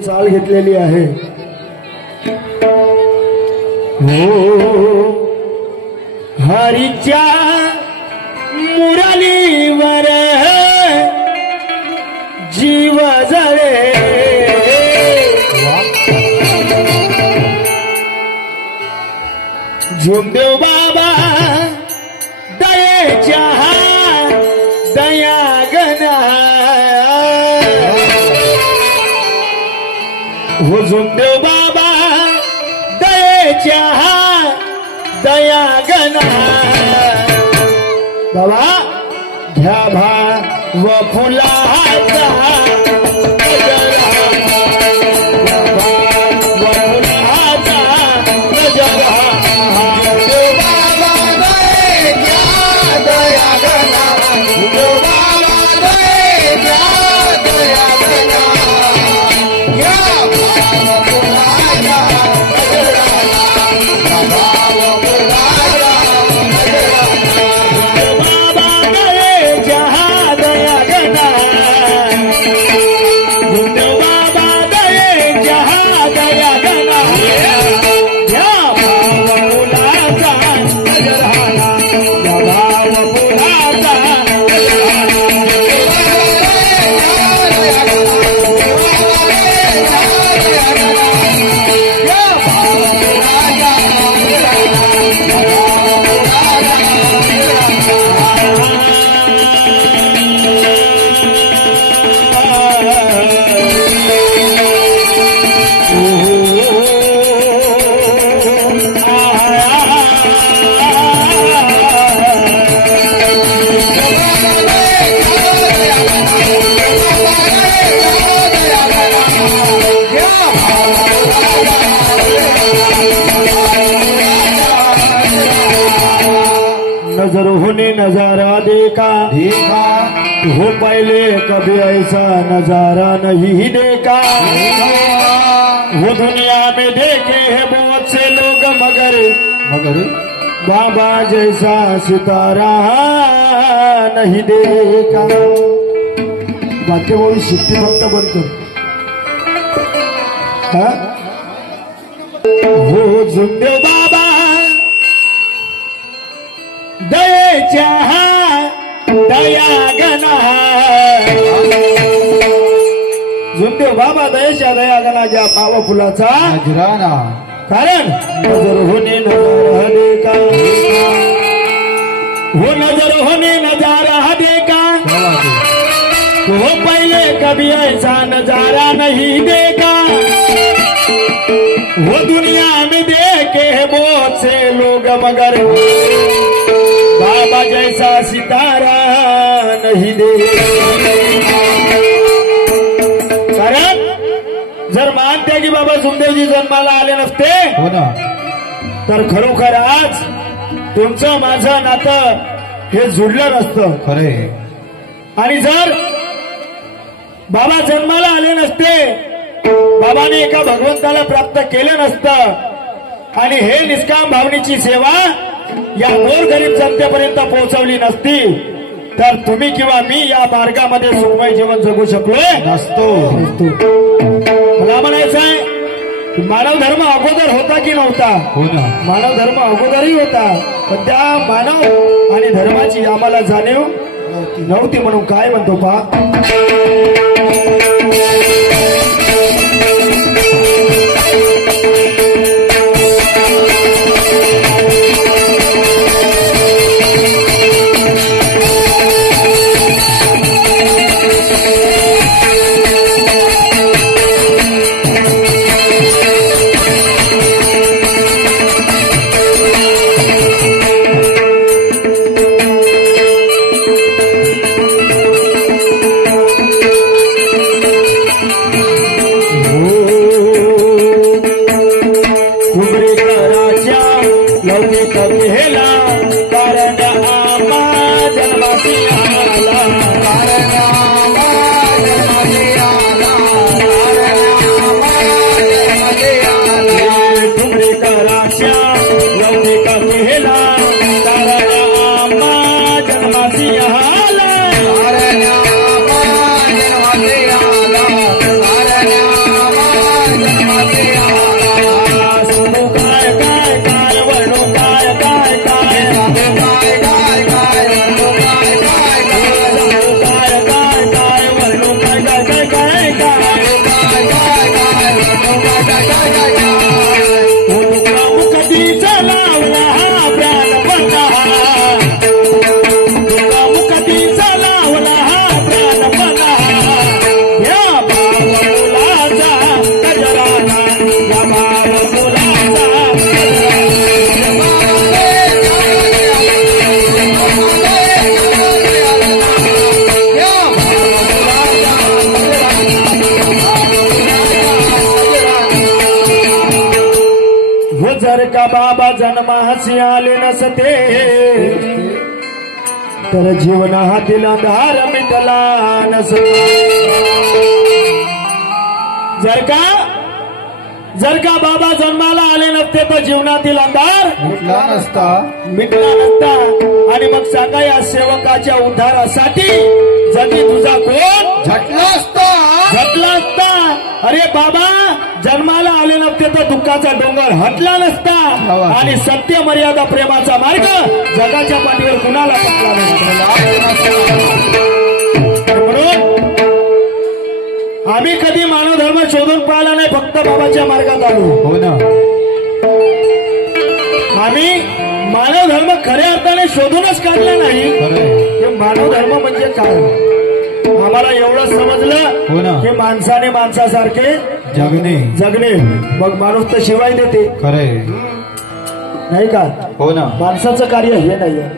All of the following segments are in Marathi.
चाल घेतलेली आहे। हो हरीच्या मुरलीवर जीव जळे, झुमदेव बाबा दयेच्या दया गणा, हो झुमदेव बाबा दयेच्या दया गणा। बाबा घ्या भाव फुलाचा नजर होने नजारा देखा, हो पहले कभी ऐसा नजारा नहीं देखा। वो दुनिया में देखे हैं बहुत से लोग मगर बाबा जैसा सितारा नहीं देखा। वाक्य बोली शिट्टी भक्त बनतो। हो झुमदेव बाबा दयेच्या दया गणा, झुमदेव बाबा दयेच्या दया गणा ज्या पाव फुलाचा नजराना, कारण नजर होने नजारा देखा, वो नजर होने नजारा देखा, वो पहले कभी ऐसा नजारा नहीं देखा। वो दुनिया में देखे बहुत से लोग मगर बाबा जैसा सितारा नहीं देखा। कारण जर मानते की बाबा झुमदेवजी जन्माला आले नसते तर खरोखर आज तुमचं माझं नातं हे जुळलं नसतं खरे। आणि जर बाबा जन्माला आले नसते, बाबाने एका भगवंताला प्राप्त केलं नसतं आणि हे निष्काम भावनेची सेवा या गोरगरीब जनतेपर्यंत पोहोचवली नसती तर तुम्ही किंवा मी या मार्गामध्ये सुखमय जीवन जगू शकलो नसतो। मला म्हणायचं आहे मानव धर्म अगोदर होता की नव्हता? मानव धर्म अगोदरही होता, पण त्या मानव आणि धर्माची आम्हाला जाणीव नव्हती। म्हणून काय म्हणतो पहा, जर का बाबा जन्मासी आले नसते तर जीवनातील अंधार मिटला नसते. जर का बाबा जन्माला आले नसते तर जीवनातील अंधार मिटला नसता. आणि मग सांगा या सेवकाच्या उद्धारासाठी जगी तुझा कोण झटला असता. अरे बाबा जन्माला आले नसते तर दुःखाचा डोंगर हटला नसता आणि सत्य मर्यादा प्रेमाचा मार्ग जगाच्या पाठीवर कुणाला पटला नसता. म्हणून आम्ही कधी मानव धर्म शोधून पाहिला नाही, फक्त बाबाच्या मार्गात आलो. हो ना. आम्ही मानव धर्म खऱ्या अर्थाने शोधूनच काढला नाही. हे मानव धर्म म्हणजे काय आम्हाला एवढं समजलं हो ना की माणसाने माणसासारखे जगणे. मग माणूस तर शिवाय देते खरंय नाही का. हो ना. माणसाचं कार्य हे नाहीये.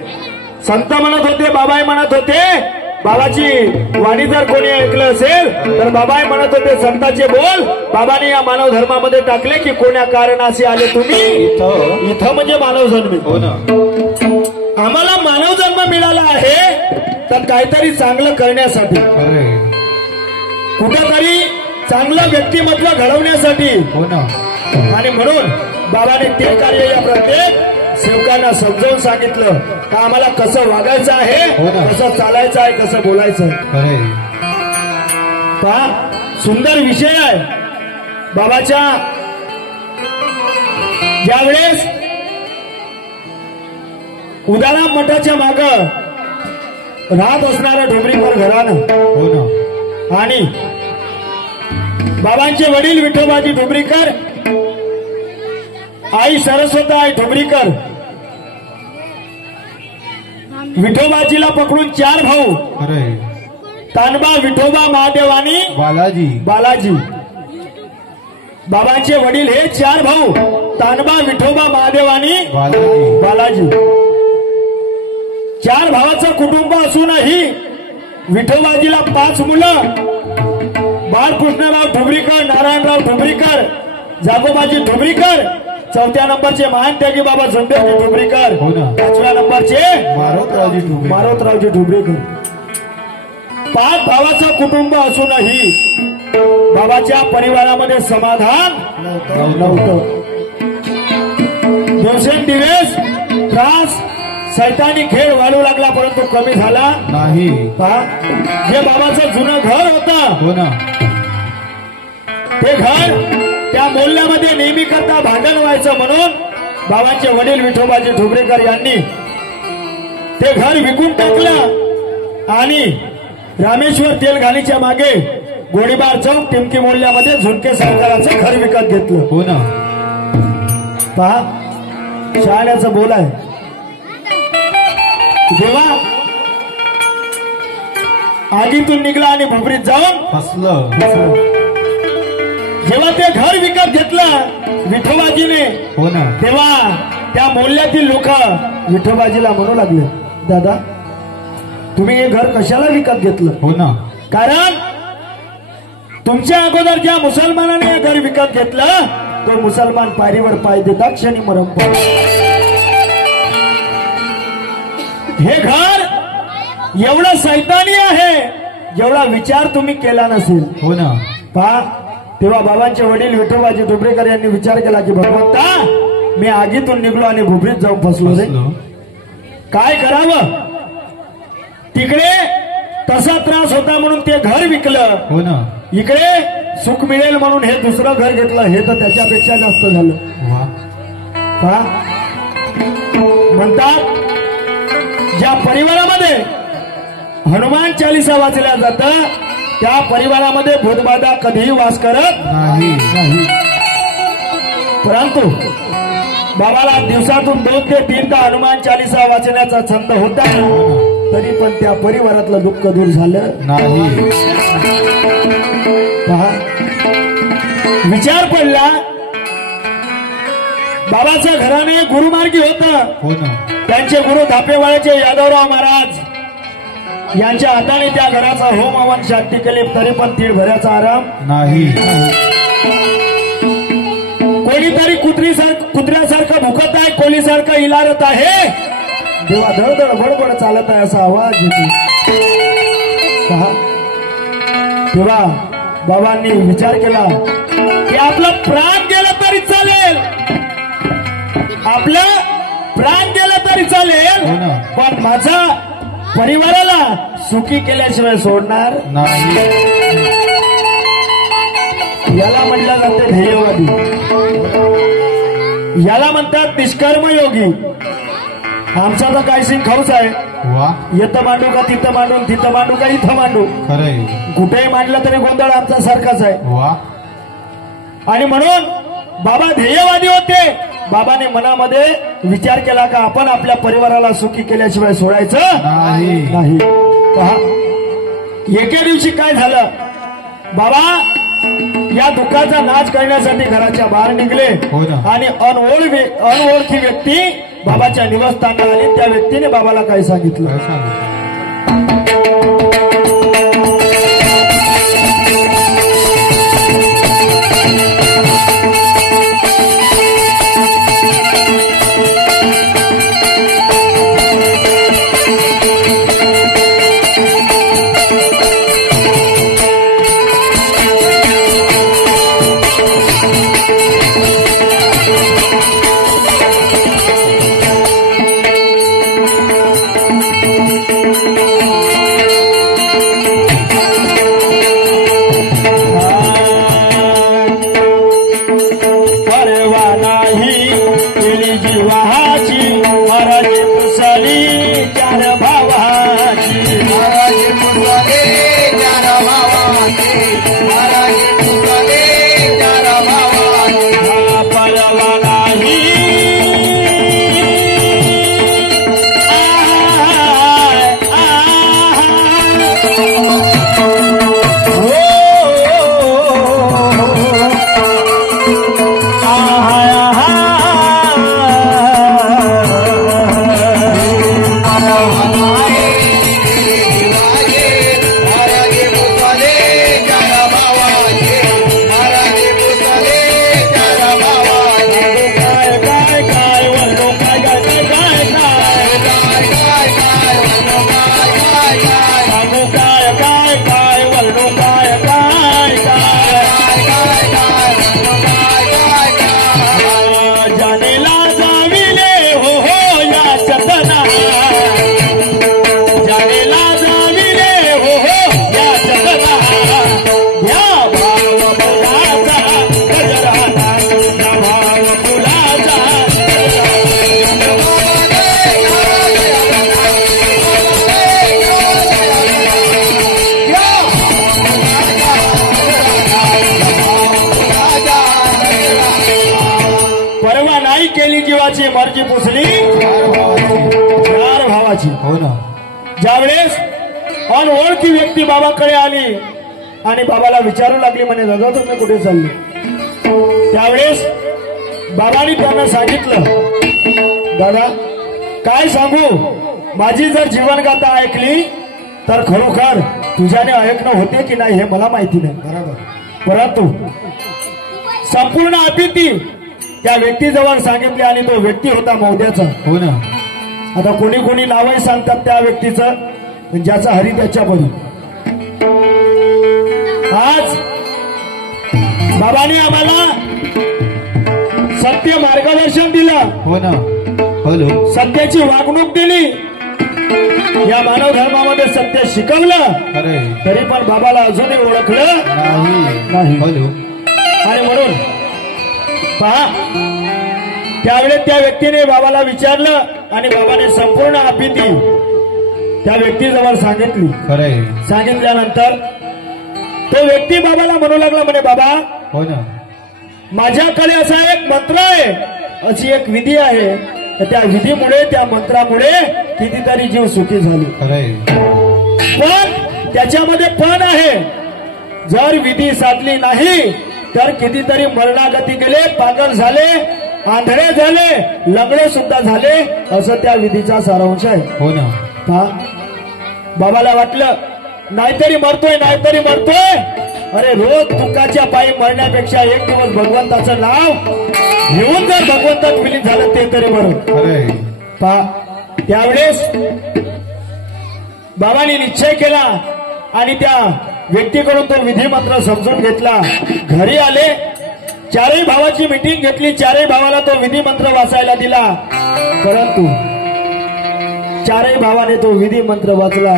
संत म्हणत होते, बाबाई म्हणत होते, बाबाची वाणी जर कोणी ऐकलं असेल तर बाबाई म्हणत होते संतांचे बोल बाबाने या मानव धर्मामध्ये टाकले की कोण्या कारणाशी आले तुम्ही इथं म्हणजे मानव जन्म. हो ना. आम्हाला मानव जन्म मिळाला आहे तर काहीतरी चांगलं करण्यासाठी, कुठेतरी चांगलं व्यक्तिमत्व घडवण्यासाठी. हो ना. आणि म्हणून बाबाने ते कार्य या प्रत्येक सेवकांना समजावून सांगितलं का आम्हाला कसं वागायचं आहे, कसं चालायचं आहे, कसं बोलायचं आहे. पहा सुंदर विषय आहे बाबाच्या. ज्यावेळेस उदाराम मठाच्या माग राहत असणाऱ्या ढोबरीकर घरानं हो ना आणि बाबांचे वडील विठोबाजी ढोबरीकर, आई सरस्वती ढोबरीकर, विठोबाजीला पकडून 4 भाऊ तानबा, विठोबा, महादेव आणि बालाजी. बाबांचे वडील हे 4 भाऊ तानबा, विठोबा, महादेव आणि बालाजी. 4 भावाचं कुटुंब असूनही विठोबाजीला 5 मुलं, बाळकृष्णराव ढोबरीकर, नारायणराव ढोबरीकर, जागोबाजी ढोबरीकर, 4थ्या नंबरचे महानत्यागी बाबा झुंबेजी ढोबरीकर, 5व्या नंबरचे मारोतरावजी ढोबरीकर. 5 भावाचं कुटुंब असूनही बाबाच्या परिवारामध्ये समाधान नव्हतं. दिवसेंदिवस त्रास सैतानी खेळ वाढू लागला परंतु कमी झाला नाही. जे बाबाचं जुनं घर होतं हो ना ते घर त्या मोहल्ल्यामध्ये नेहमी करता भांडण व्हायचं म्हणून बाबांचे वडील विठोबाजी ढोबरेकर यांनी ते घर विकून टाकलं आणि रामेश्वर तेलघाणीच्या मागे गोळीबार चौक टिमकी मोहल्ल्यामध्ये झुणके सरकाराचं घर विकत घेतलं. हो ना. पहा शहाण्याचं बोल आहे. जेव्हा आगीतून निघला आणि भुबरीत जाऊन फसलं, जेव्हा ते घर विकत घेतलं विठोबाजीने हो ना तेव्हा त्या मोहल्ल्यातील लोक विठोबाजीला म्हणू लागले, दादा तुम्ही हे घर कशाला विकत घेतलं. हो ना. कारण तुमच्या अगोदर ज्या मुसलमानाने हे घर विकत घेतलं तो मुसलमान पायरीवर पाय देता क्षणी मरण पावला. हे घर एवढं सैतानी आहे जेवढा विचार तुम्ही केला नसेल. हो ना. पहा तेव्हा बाबांचे वडील विठोबाजी ढोबरेकर यांनी विचार केला की भगवंता मी आगीतून निघलो आणि भुबरीत जाऊन फसलो रे, काय करावं. तिकडे तसा त्रास होता म्हणून ते घर विकलं. हो ना. इकडे सुख मिळेल म्हणून हे दुसरं घर घेतलं, हे तर त्याच्यापेक्षा जास्त झालं. पहा म्हणतात ज्या परिवारामध्ये हनुमान चालीसा वाचल्या जातं त्या परिवारामध्ये भूतबाधा कधीही वास करत नाही. परंतु बाबाला दिवसातून 2 ते 3 हनुमान चालीसा वाचण्याचा छंद होता, तरी पण त्या परिवारातलं दुःख दूर झालं नाही. पहा, विचार पडला बाबाचं घराने गुरुमार्गी होतं. हो ना. त्यांचे गुरु धापेवाड्याचे यादवराव महाराज यांच्या हाताने त्या घराचा होम हवन शांती केली, तरी पण तीड भऱ्याचा आराम नाही. कोणीतरी कुत्र्यासारखं भुकत आहे, कोणीसारखं इलारत आहे, देवा धडधड बडबड चालत आहे असा आवाज येतो. पहा, तेव्हा बाबांनी विचार केला की आपला प्राण गेला तरी चालेल, आपलं प्राण गेला तरी चालेल, पण माझा परिवाराला सुखी केल्याशिवाय सोडणार नाही. याला म्हटलं जाते ध्येयवादी, याला म्हणतात निष्कर्मयोगी. आमचा तर काय सिंग खाऊच आहे, वा. येतं मांडू का तिथं मांडू, तिथं मांडू का इथं मांडू, खरंय. कुठेही मांडलं तरी गोंधळ आमचा सारखाच आहे. वा. आणि म्हणून बाबा ध्येयवादी होते. बाबाने मनामध्ये विचार केला का आपण आपल्या परिवाराला सुखी केल्याशिवाय सोडायचं नाही. पहा, एके दिवशी काय झालं, बाबा या दुःखाचा नाच करण्यासाठी घराच्या बाहेर निघले आणि अनओळखी व्यक्ती बाबाच्या निवासस्थानी आली. त्या व्यक्तीने बाबाला काय सांगितलं, जीवाची मर्जी पुसली चार भावाची. हो ना. ज्यावेळेस अनओळखी व्यक्ती बाबाकडे आली आणि बाबाला विचारू लागली, म्हणे दादा तुम्ही कुठे चालले. त्यावेळेस बाबांनी त्यांना सांगितलं, दादा काय सांगू, माझी जर जीवनगाथा ऐकली तर खरोखर तुझ्याने ऐकणं होते की नाही हे मला माहिती नाही. बरोबर. परंतु संपूर्ण अतिथी त्या व्यक्तीजवळ सांगितले आणि तो व्यक्ती होता मौद्याचा. हो ना. आता कोणी कोणी नावही सांगतात त्या व्यक्तीचं, ज्याचा हरी त्याच्या परी. आज बाबांनी आम्हाला सत्य मार्गदर्शन दिलं. हो ना. हॅलो. सत्याची वागणूक दिली. या मानव धर्मामध्ये सत्य शिकवलं, तरी पण बाबाला अजूनही ओळखलं नाही. हॅलो. आणि म्हणून पहा, त्यावेळेस त्या व्यक्तीने बाबाला विचारलं आणि बाबाने संपूर्ण अपिती त्या व्यक्तीजवळ सांगितली. सांगितल्यानंतर तो व्यक्ती बाबाला म्हणू लागला म्हणे बाबा हो ना माझ्याकडे असा एक मंत्र आहे अशी एक विधी आहे त्या विधीमुळे त्या मंत्रामुळे कितीतरी जीव सुखी झाले पण त्याच्यामध्ये पण आहे जर विधी साधली नाही तर कितीतरी मरणागती गेले पागल झाले आंधळे झाले लंगडे सुद्धा झाले असं त्या विधीचा सारांश आहे हो ना हा बाबाला वाटलं नाहीतरी मरतोय अरे रोज दुःखाच्या पायी मरण्यापेक्षा एक दिवस भगवंताचं नाव घेऊन जर भगवंतात विलीन झालं ते तरी बरं त्यावेळेस बाबांनी निश्चय केला आणि त्या व्यक्तीकडून तो विधी मंत्र समजून घेतला घरी आले चारही भावाची मीटिंग घेतली चारही भावाला तो विधी मंत्र वाचायला दिला परंतु चारही भावाने तो विधी मंत्र वाचला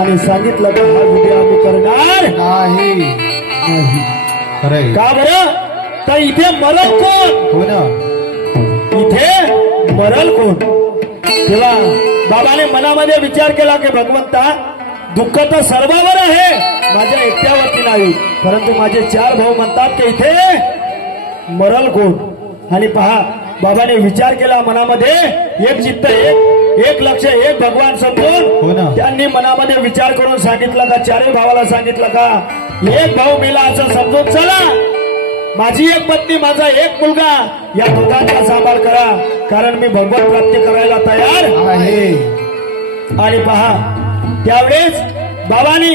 आणि सांगितलं की हा विधी आम्ही करणार नाही का बरं तर इथे मरल कोण हो ना इथे मरल कोण तेव्हा बाबाने मनामध्ये विचार केला की भगवंता दुःख तर सर्वांवर आहे माझ्या एकट्यावरती नाही परंतु माझे चार भाऊ म्हणतात की इथे मरल कोण आणि पहा बाबाने विचार केला मनामध्ये एक चित्त एक लक्ष एक भगवान समजून त्यांनी मनामध्ये विचार करून सांगितलं का चारही भावाला सांगितलं का एक भाऊ मेला असं समजून चला माझी एक पत्नी माझा एक मुलगा या दोघांचा सांभाळ करा कारण मी भगवत प्राप्ती करायला तयार आहे आणि पहा त्यावेळेस बाबांनी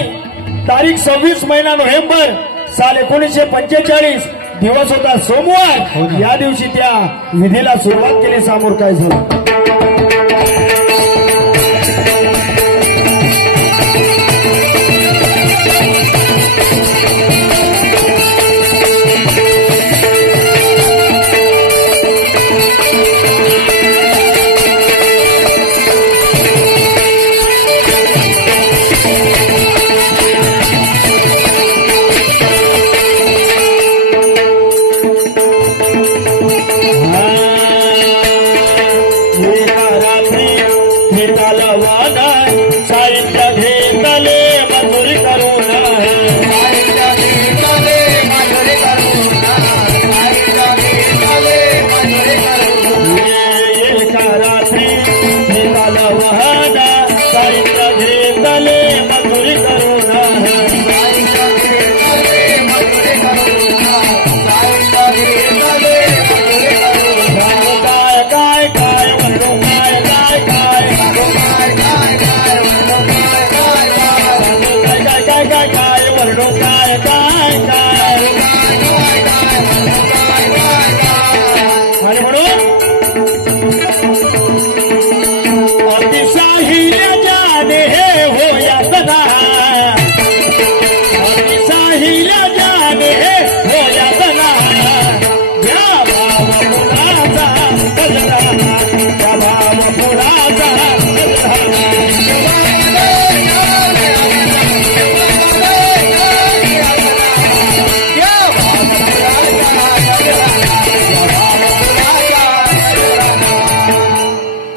तारीख 26 महिना नोव्हेंबर साल 1945 दिवस होता सोमवार या दिवशी त्या विधीला सुरुवात केली समोर काय झालं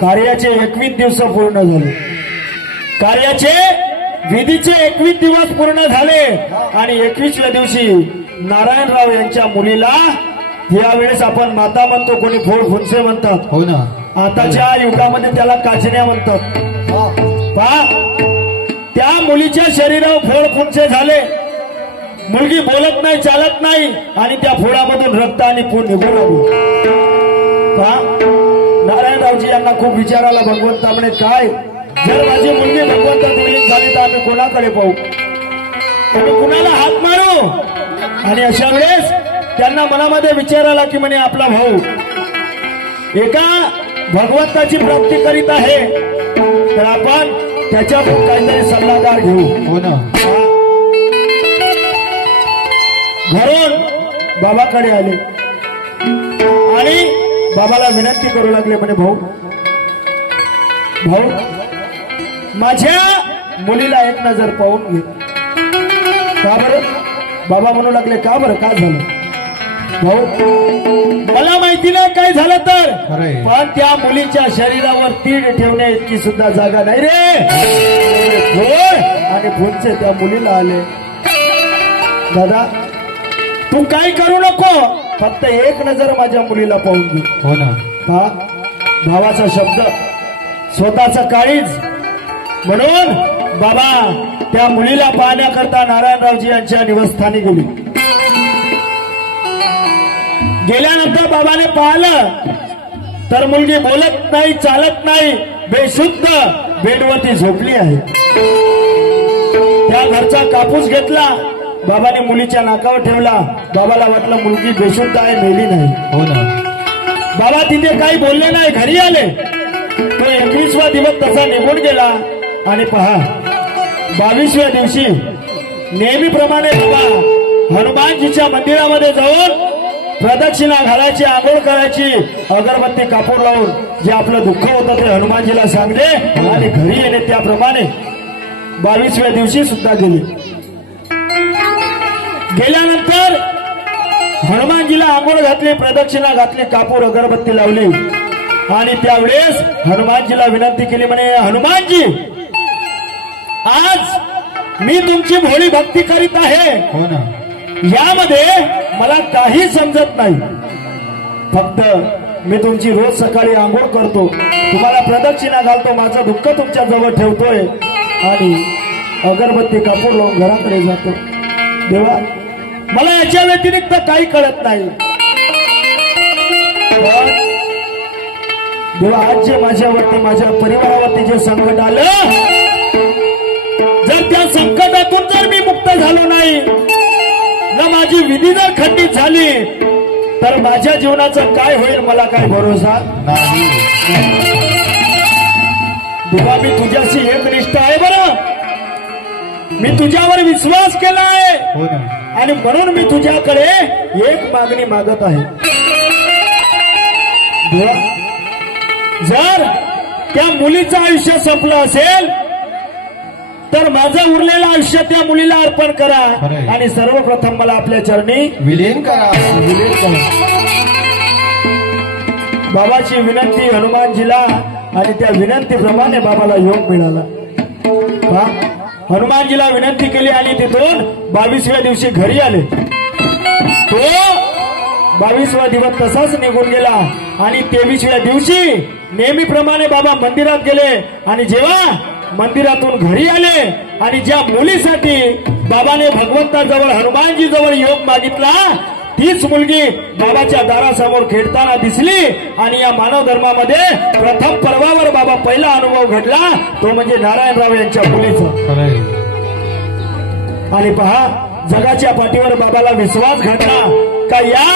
कार्याचे 21 दिवस पूर्ण झाले कार्याचे विधीचे 21 दिवस पूर्ण झाले आणि 21व्या दिवशी नारायणराव यांच्या मुलीला यावेळेस आपण माता म्हणतो कोणी फोड फुंसे म्हणतात हो ना आताच्या युगामध्ये त्याला काचण्या म्हणतात पहा त्या मुलीच्या शरीरावर फोड फुंसे झाले मुलगी बोलत नाही चालत नाही आणि त्या फोडामधून रक्त आणि खून निघून आले पहा नारायणरावजी यांना खूप विचारायला भगवंता म्हणे काय जर माझी मुलगी भगवंता विलीन झाली तर आम्ही कोणाकडे पाहू आम्ही कुणाला हात मारू आणि अशा वेळेस त्यांना मनामध्ये विचारायला की म्हणे आपला भाऊ एका भगवंताची प्राप्ती करीत आहे तर आपण त्याच्यातून काहीतरी सल्लागार घेऊ हो ना घरून बाबाकडे आले आणि बाबाला विनंती करू लागले म्हणे भाऊ माझ्या मुलीला एक नजर पाहून घे का बरं बाबा म्हणू लागले का बरं काय झालं भाऊ मला माहिती नाही काय झालं तर पण त्या मुलीच्या शरीरावर तीड ठेवण्या इतकी सुद्धा जागा नाही रे आणि फुलचे त्या मुलीला आले दादा तू काही करू नको, फक्त एक नजर माझ्या मुलीला पाहून घे. हो ना. पहा भावाचा शब्द स्वतःचा काळीज म्हणून बाबा त्या मुलीला पाहण्याकरता नारायणरावजी यांच्या निवासस्थानी गेले. गेल्यानंतर बाबाने पाहिलं तर मुलगी बोलत नाही, चालत नाही, बेशुद्ध बेडवरती झोपली आहे. त्या घरचा कापूस घेतला, बाबाने मुलीच्या नाकावर ठेवला. बाबाला वाटलं मुलगी बेशुद्ध आहे, मेली नाही. हो ना. बाबा तिथे काही बोलले नाही, घरी आले. तो 21वा दिवस तसा निघून गेला आणि पहा 22व्या दिवशी नेहमीप्रमाणे बाबा हनुमानजीच्या मंदिरामध्ये जाऊन प्रदक्षिणा घालायची, आंघोळ करायची, अगरबत्ती कापूर लावून जे आपलं दुःख होतं ते हनुमानजीला सांगले आणि घरी येणे. त्याप्रमाणे 22व्या दिवशी सुद्धा गेले. गेल्यानंतर हनुमानजीला आंघोळ घातली, प्रदक्षिणा घातली, कापूर अगरबत्ती लावली आणि त्यावेळेस हनुमानजीला विनंती केली, म्हणे हनुमानजी आज मी तुमची भोळी भक्ती करीत आहे. हो ना. यामध्ये मला काही समजत नाही, फक्त मी तुमची रोज सकाळी आंघोळ करतो, तुम्हाला प्रदक्षिणा घालतो, माझं दुःख तुमच्या जवळ ठेवतोय आणि अगरबत्ती कापूर लावून घराकडे जातो. देवा मला याच्या व्यतिरिक्त काही कळत नाही. देवा आज जे माझ्यावरती माझ्या परिवारावरती जे संकट आलं, जर त्या संकटातून जर मी मुक्त झालो नाही, न माझी विधी जर खंडित झाली तर माझ्या जीवनाचं काय होईल मला काय भरोसा नाही. देवा मी तुझ्याशी एक निष्ठ आहे, बरं मी तुझ्यावर विश्वास केला आहे. हो ना. आणि म्हणून मी तुझ्याकडे एक मागणी मागत आहे. देवा जर त्या मुलीचं आयुष्य संपलं असेल तर माझं उरलेलं आयुष्य त्या मुलीला अर्पण करा आणि सर्वप्रथम मला आपल्या चरणी विलीन करा. बाबाची विनंती हनुमानजीला आणि त्या विनंतीप्रमाणे बाबाला योग मिळाला. हनुमानजीला विनंती केली आणि तिथून 22व्या दिवशी घरी आले. तो 22वा दिवस तसाच निघून गेला आणि 23व्या दिवशी नेहमीप्रमाणे बाबा मंदिरात गेले आणि जेव्हा मंदिरातून घरी आले आणि ज्या मुलीसाठी बाबाने भगवंताजवळ हनुमानजी जवळ योग मागितला तीच मुलगी बाबाच्या दारासमोर खेळताना दिसली आणि या मानव धर्मामध्ये प्रथम पर्वावर बाबा पहिला अनुभव घडला तो म्हणजे नारायणराव यांच्या मुलीचा. आणि पहा जगाच्या पाठीवर बाबाला विश्वास घडला का या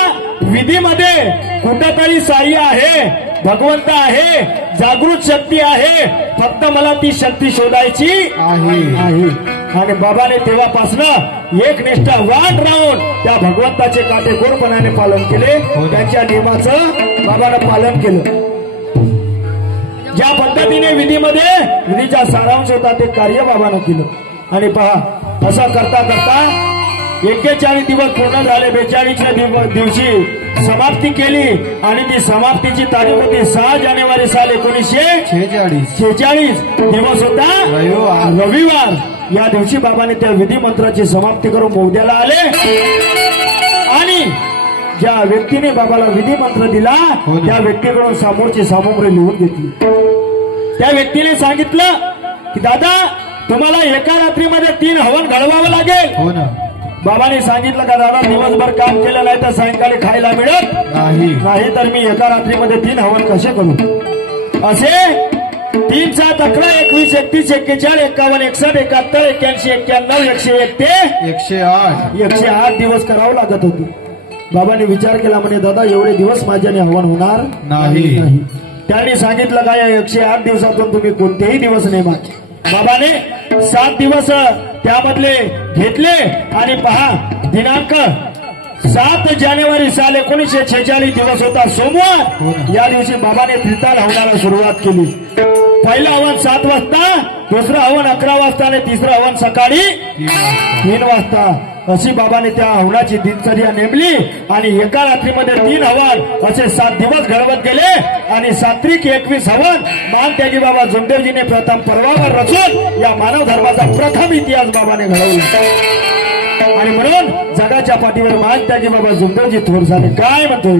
विधीमध्ये कुठंतरी साह्य आहे, भगवंत आहे, जागृत शक्ती आहे, फक्त मला ती शक्ती शोधायची आहे. आणि बाबाने तेव्हापासनं एक निष्ठावान राहून त्या भगवंताचे काटेकोरपणाने पालन केले. त्यांच्या नियमाचं बाबानं पालन केलं. ज्या पद्धतीने विधीचा सारांश होता ते कार्य बाबानं केलं. आणि पहा असं करता करता 41 दिवस पूर्ण झाले. 42व्या दिवशी समाप्ती केली आणि ती समाप्तीची तारीख होती 6 जानेवारी साल 1946 दिवस होता रविवार. या दिवशी बाबाने त्या विधी मंत्राची समाप्ती करून मोद्याला आले आणि ज्या व्यक्तीने बाबाला विधी मंत्र दिला त्या व्यक्तीकडून समोरची सामुग्री लिहून घेतली. त्या व्यक्तीने सांगितलं की दादा तुम्हाला एका रात्रीमध्ये 3 हवन घडवावं लागेल. हो ना. बाबाने सांगितलं का दादा दिवसभर काम केलं नाही तर सायंकाळी खायला मिळत नाही तर मी एका रात्रीमध्ये 3 हवन कसे करू. असे 3, 7, 11, 21, 31, 41, 51, 61, 71, 81, 91, 101 ते 108 दिवस करावं लागत होते. बाबाने विचार केला म्हणे दादा एवढे दिवस माझ्याने हवन होणार नाही. त्यांनी सांगितलं का या 108 दिवसातून तुम्ही कोणतेही दिवस नेमा. बाबाने 7 दिवस त्यामधले घेतले आणि पहा दिनांक 7 जानेवारी साल 1946 दिवस होता सोमवार. या दिवशी बाबाने त्रिताल हवनाला सुरुवात केली. पहिलं हवन 7 वाजता, दुसरं हवन 11 वाजता आणि तिसरं हवन सकाळी 3 वाजता. अशी बाबाने त्या हवनाची दिनचर्या नेमली आणि एका रात्रीमध्ये 3 हवन असे 7 दिवस घडवत गेले आणि सात्विक 21 हवन मानत्यागी बाबा जुमदेवजीने प्रथम पर्वावर रचून या मानव धर्माचा प्रथम इतिहास बाबाने घडवला. आणि म्हणून जगाच्या पाठीवर मान त्यागी बाबा जुमदेवजी थोर झाले काय म्हणतोय